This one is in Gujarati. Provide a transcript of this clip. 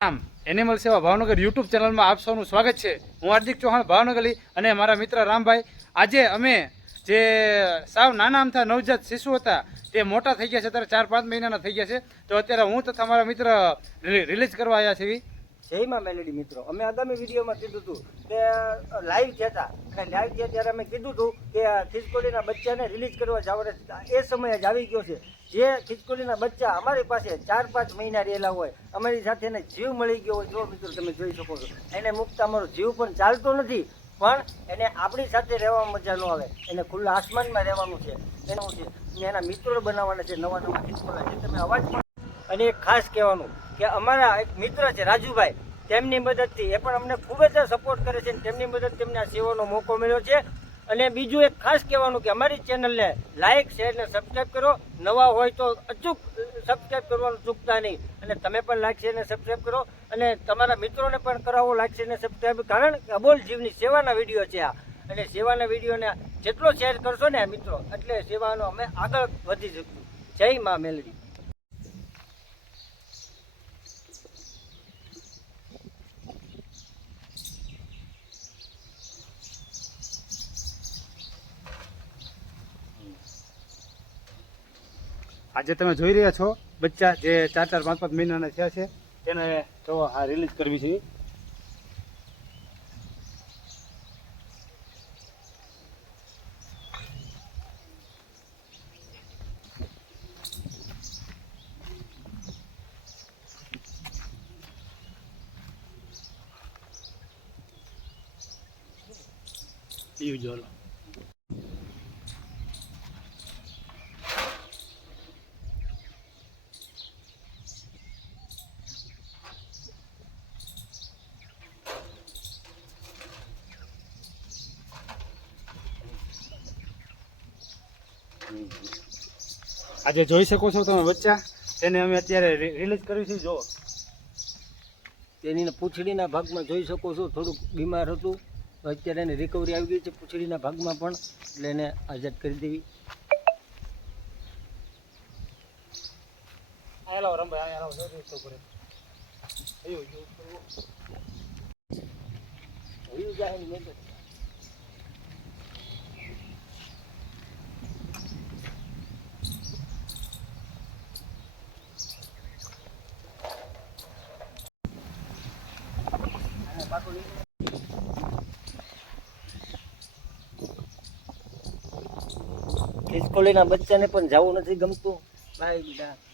આમ એનિમલ સેવા ભાવનગર યુટ્યુબ ચેનલમાં આપ સૌનું સ્વાગત છે. હું હાર્દિક ચૌહાણ ભાવનગરી અને મારા મિત્ર રામભાઈ. આજે અમે જે સાવ નાના અમથા નવજાત શિશુ હતા, તે મોટા થઈ ગયા છે, અત્યારે ચાર પાંચ મહિનાના થઈ ગયા છે. તો અત્યારે હું તથા મારા મિત્ર રિલીઝ કરવા આવ્યા છીએ. જય માં મેલેડી મિત્રો. અમે આગામી વિડીયોમાં કીધું હતું કે લાઈવ થયા અને લાઈવ થયા ત્યારે અમે કીધું હતું કે ખિસકોલીના બચ્ચાને રિલીઝ કરવા જવાના એ સમય જ આવી ગયો છે. જે ખિસકોલીના બચ્ચા અમારી પાસે ચાર, પાંચ મહિના રહેલા હોય, અમારી સાથે એને જીવ મળી ગયો હોય, જો મિત્રો તમે જોઈ શકો છો. એને મુક્ત અમારો જીવ પણ ચાલતો નથી, પણ એને આપણી સાથે રહેવામાં મજા ન આવે. એને ખુલ્લા આસમાનમાં રહેવાનું છે. એનું છે એના મિત્રો બનાવવાના છે નવા નવા ખિસકોલા જે તમે અવાજ પણ અને એક ખાસ કહેવાનું કે અમારા એક મિત્ર છે રાજુભાઈ. તેમની મદદથી. એ પણ અમને ખૂબ જ સપોર્ટ કરે છે અને તેમની મદદ તેમને આ સેવાનો મોકો મળ્યો છે. અને બીજું એક ખાસ કહેવાનું કે અમારી ચેનલને લાઇક શેર ને સબસ્ક્રાઈબ કરો. નવા હોય તો અચૂક સબસ્ક્રાઈબ કરવાનું ચૂકતા નહીં. અને તમે પણ લાઇક શેર ને સબસ્ક્રાઈબ કરો. અને તમારા મિત્રોને પણ કરાવો લાઇક શેર ને સબસ્ક્રાઈબ કારણ કે અબોલ જીવની સેવાના વીડિયો છે આ. અને સેવાના વિડીયોને જેટલો શેર કરશો ને મિત્રો, એટલે સેવાનો અમે આગળ વધી શકશું. જય મા મેલડી. આજે તમે જોઈ રહ્યા છો, બચ્ચા જે ચાર ચાર પાંચ પાંચ મહિનાના થયા છે, તેને જો આ રિલીઝ કરવી છે. ઈ આજે જોઈ શકો છો તમે બચ્ચા તેને અમે અત્યારે રિલીઝ કર્યું છે જો. તેની પૂંછડીના ભાગમાં જોઈ શકો છો થોડુંક બીમાર હતું. અત્યારે એને રિકવરી આવી ગઈ છે પૂંછડીના ભાગમાં પણ. એટલે એને આઝાદ કરી દેવી. આયલો રંભાઈ આયલો જો જો તો કરે અયો જો વયું જાય ને મેં તો- અને પાછું લઈ લો. ખિસકોલીના બચ્ચાને પણ જવું નથી ગમતું બાય બેટા